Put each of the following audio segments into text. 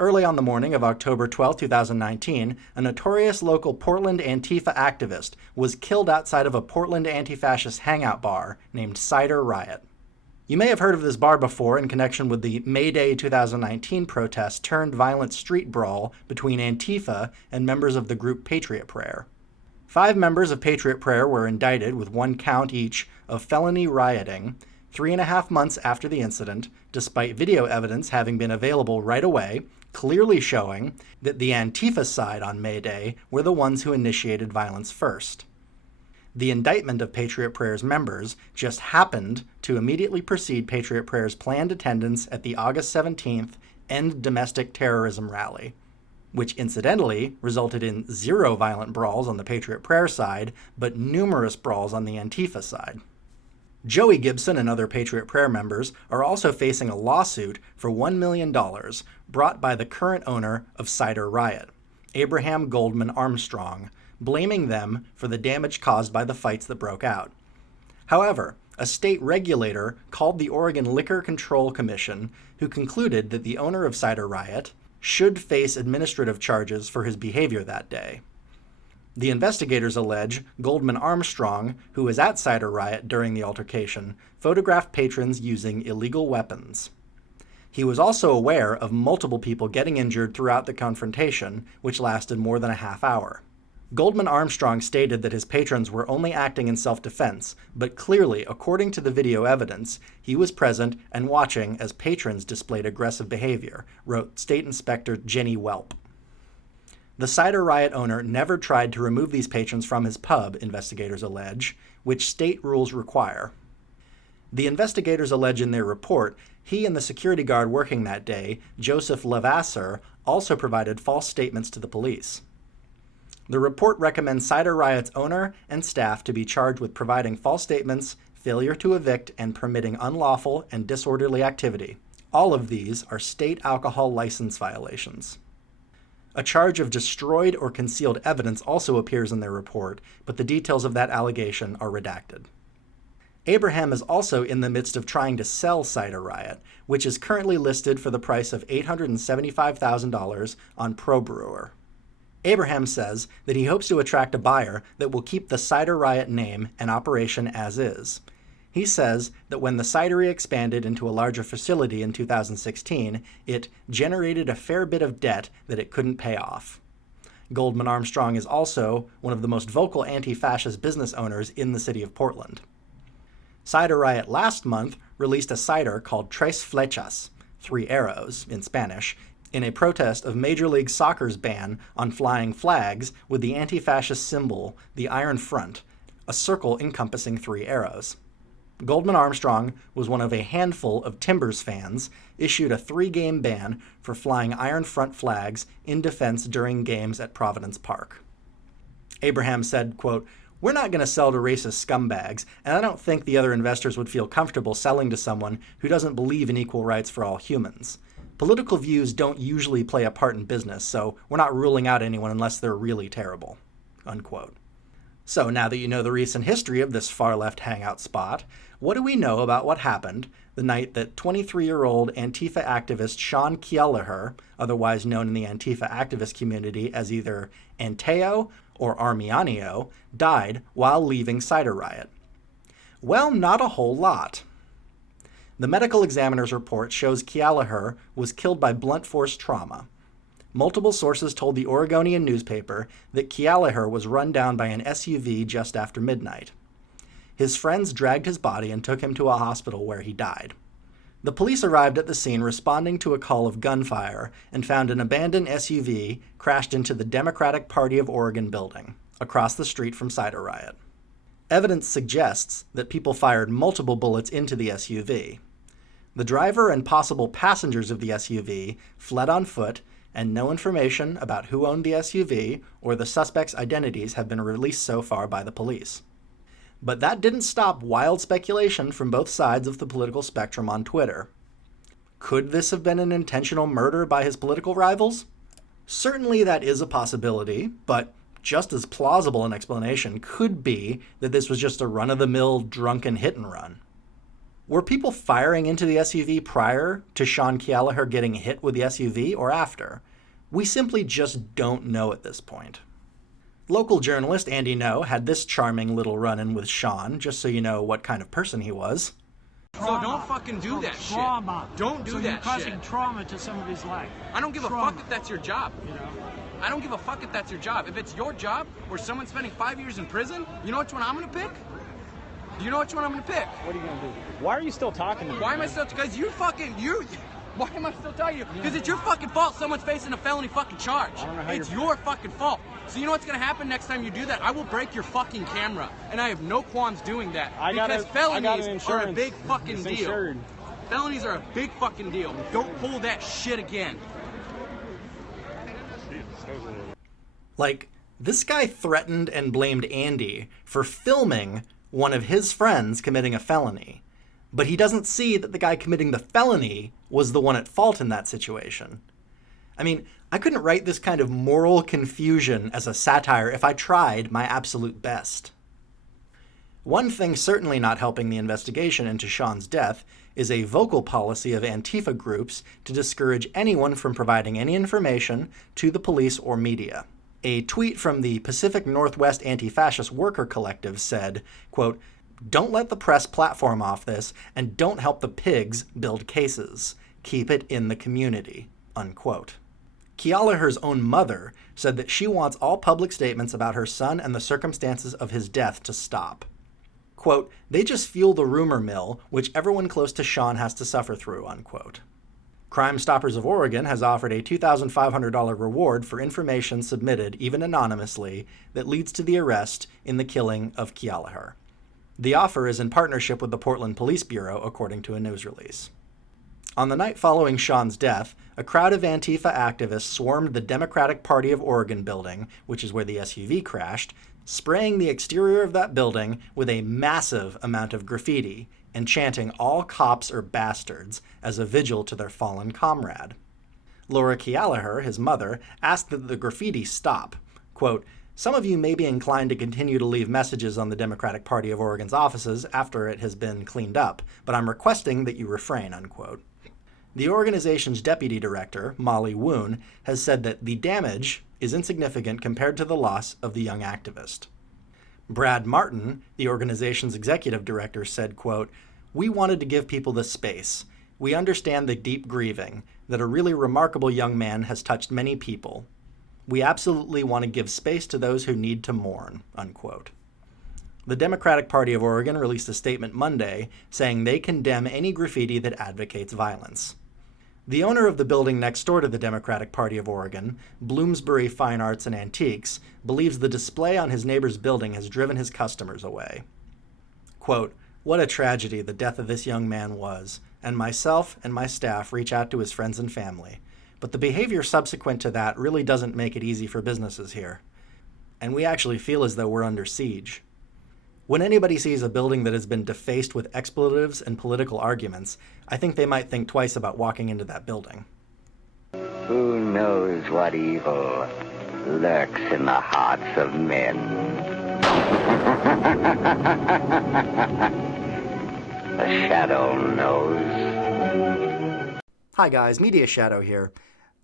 Early on the morning of October 12, 2019, a notorious local Portland Antifa activist was killed outside of a Portland anti-fascist hangout bar named Cider Riot. You may have heard of this bar before in connection with the May Day 2019 protest turned violent street brawl between Antifa and members of the group Patriot Prayer. 5 members of Patriot Prayer were indicted with 1 count each of felony rioting 3.5 months after the incident, despite video evidence having been available right away, clearly showing that the Antifa side on May Day were the ones who initiated violence first. The indictment of Patriot Prayer's members just happened to immediately precede Patriot Prayer's planned attendance at the August 17th End Domestic Terrorism rally, which incidentally resulted in 0 violent brawls on the Patriot Prayer side, but numerous brawls on the Antifa side. Joey Gibson and other Patriot Prayer members are also facing a lawsuit for $1 million brought by the current owner of Cider Riot, Abraham Goldman Armstrong, blaming them for the damage caused by the fights that broke out. However, a state regulator called the Oregon Liquor Control Commission, who concluded that the owner of Cider Riot should face administrative charges for his behavior that day. The investigators allege Goldman Armstrong, who was at Cider Riot during the altercation, photographed patrons using illegal weapons. He was also aware of multiple people getting injured throughout the confrontation, which lasted more than a half hour. Goldman Armstrong stated that his patrons were only acting in self-defense, but clearly, according to the video evidence, he was present and watching as patrons displayed aggressive behavior, wrote State Inspector Jenny Welp. The Cider Riot owner never tried to remove these patrons from his pub, investigators allege, which state rules require. The investigators allege in their report he and the security guard working that day, Joseph Levasseur, also provided false statements to the police. The report recommends Cider Riot's owner and staff to be charged with providing false statements, failure to evict, and permitting unlawful and disorderly activity. All of these are state alcohol license violations. A charge of destroyed or concealed evidence also appears in their report, but the details of that allegation are redacted. Abraham is also in the midst of trying to sell Cider Riot, which is currently listed for the price of $875,000 on ProBrewer. Abraham says that he hopes to attract a buyer that will keep the Cider Riot name and operation as is. He says that when the cidery expanded into a larger facility in 2016, it generated a fair bit of debt that it couldn't pay off. Goldman Armstrong is also one of the most vocal anti-fascist business owners in the city of Portland. Cider Riot last month released a cider called Tres Flechas, 3 arrows in Spanish, in a protest of Major League Soccer's ban on flying flags with the anti-fascist symbol, the Iron Front, a circle encompassing 3 arrows. Goldman Armstrong was one of a handful of Timbers fans issued a 3-game ban for flying Iron Front flags in defense during games at Providence Park. Abraham said, quote, "We're not going to sell to racist scumbags, and I don't think the other investors would feel comfortable selling to someone who doesn't believe in equal rights for all humans. Political views don't usually play a part in business, so we're not ruling out anyone unless they're really terrible." Unquote. So now that you know the recent history of this far-left hangout spot, what do we know about what happened the night that 23-year-old Antifa activist Sean Kealiher, otherwise known in the Antifa activist community as either Anteo or Armianio, died while leaving Cider Riot? Well, not a whole lot. The medical examiner's report shows Kealiher was killed by blunt force trauma. Multiple sources told the Oregonian newspaper that Kealiher was run down by an SUV just after midnight. His friends dragged his body and took him to a hospital where he died. The police arrived at the scene responding to a call of gunfire and found an abandoned SUV crashed into the Democratic Party of Oregon building, across the street from Cider Riot. Evidence suggests that people fired multiple bullets into the SUV. The driver and possible passengers of the SUV fled on foot, and no information about who owned the SUV or the suspects' identities have been released so far by the police. But that didn't stop wild speculation from both sides of the political spectrum on Twitter. Could this have been an intentional murder by his political rivals? Certainly that is a possibility, but just as plausible an explanation could be that this was just a run-of-the-mill drunken hit-and-run. Were people firing into the SUV prior to Sean Kealiher getting hit with the SUV or after? We simply just don't know at this point. Local journalist Andy No had this charming little run-in with Sean, just so you know what kind of person he was. So don't fucking do that shit. Don't do that shit. You're causing trauma to somebody's life. I don't give a fuck if that's your job. You know? I don't give a fuck if that's your job. If it's your job or someone's spending 5 years in prison, you know which one I'm gonna pick? You know which one I'm gonna pick? What are you gonna do? Why are you still talking to me? Why am I still? Because you fucking Why am I still telling you? Because it's your fucking fault. Someone's facing a felony fucking charge. I don't know how it's your fucking fault. So you know what's gonna happen next time you do that? I will break your fucking camera, and I have no qualms doing that. Because felonies are a big fucking deal. Felonies are a big fucking deal. Don't pull that shit again. Like, this guy threatened and blamed Andy for filming one of his friends committing a felony. But he doesn't see that the guy committing the felony was the one at fault in that situation. I mean, I couldn't write this kind of moral confusion as a satire if I tried my absolute best. One thing certainly not helping the investigation into Sean's death is a vocal policy of Antifa groups to discourage anyone from providing any information to the police or media. A tweet from the Pacific Northwest Anti-Fascist Worker Collective said, quote, "Don't let the press platform off this, and don't help the pigs build cases. Keep it in the community," unquote. Kealiher's own mother said that she wants all public statements about her son and the circumstances of his death to stop. Quote, "They just fuel the rumor mill, which everyone close to Sean has to suffer through," unquote. Crime Stoppers of Oregon has offered a $2,500 reward for information submitted, even anonymously, that leads to the arrest in the killing of Kealiher. The offer is in partnership with the Portland Police Bureau, according to a news release. On the night following Sean's death, a crowd of Antifa activists swarmed the Democratic Party of Oregon building, which is where the SUV crashed, spraying the exterior of that building with a massive amount of graffiti and chanting "all cops are bastards" as a vigil to their fallen comrade. Laura Kealiher, his mother, asked that the graffiti stop. Quote, "Some of you may be inclined to continue to leave messages on the Democratic Party of Oregon's offices after it has been cleaned up, but I'm requesting that you refrain," unquote. The organization's deputy director, Molly Woon, has said that the damage is insignificant compared to the loss of the young activist. Brad Martin, the organization's executive director, said, quote, "We wanted to give people the space. We understand the deep grieving, that a really remarkable young man has touched many people. We absolutely want to give space to those who need to mourn," unquote. The Democratic Party of Oregon released a statement Monday saying they condemn any graffiti that advocates violence. The owner of the building next door to the Democratic Party of Oregon, Bloomsbury Fine Arts and Antiques, believes the display on his neighbor's building has driven his customers away. Quote, "What a tragedy the death of this young man was, and myself and my staff reach out to his friends and family. But the behavior subsequent to that really doesn't make it easy for businesses here. And we actually feel as though we're under siege. When anybody sees a building that has been defaced with expletives and political arguments, I think they might think twice about walking into that building." Who knows what evil lurks in the hearts of men? The shadow knows. Hi guys, Media Shadow here.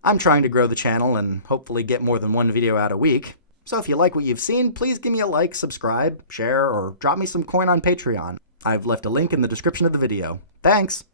I'm trying to grow the channel and hopefully get more than one video out a week. So if you like what you've seen, please give me a like, subscribe, share, or drop me some coin on Patreon. I've left a link in the description of the video. Thanks!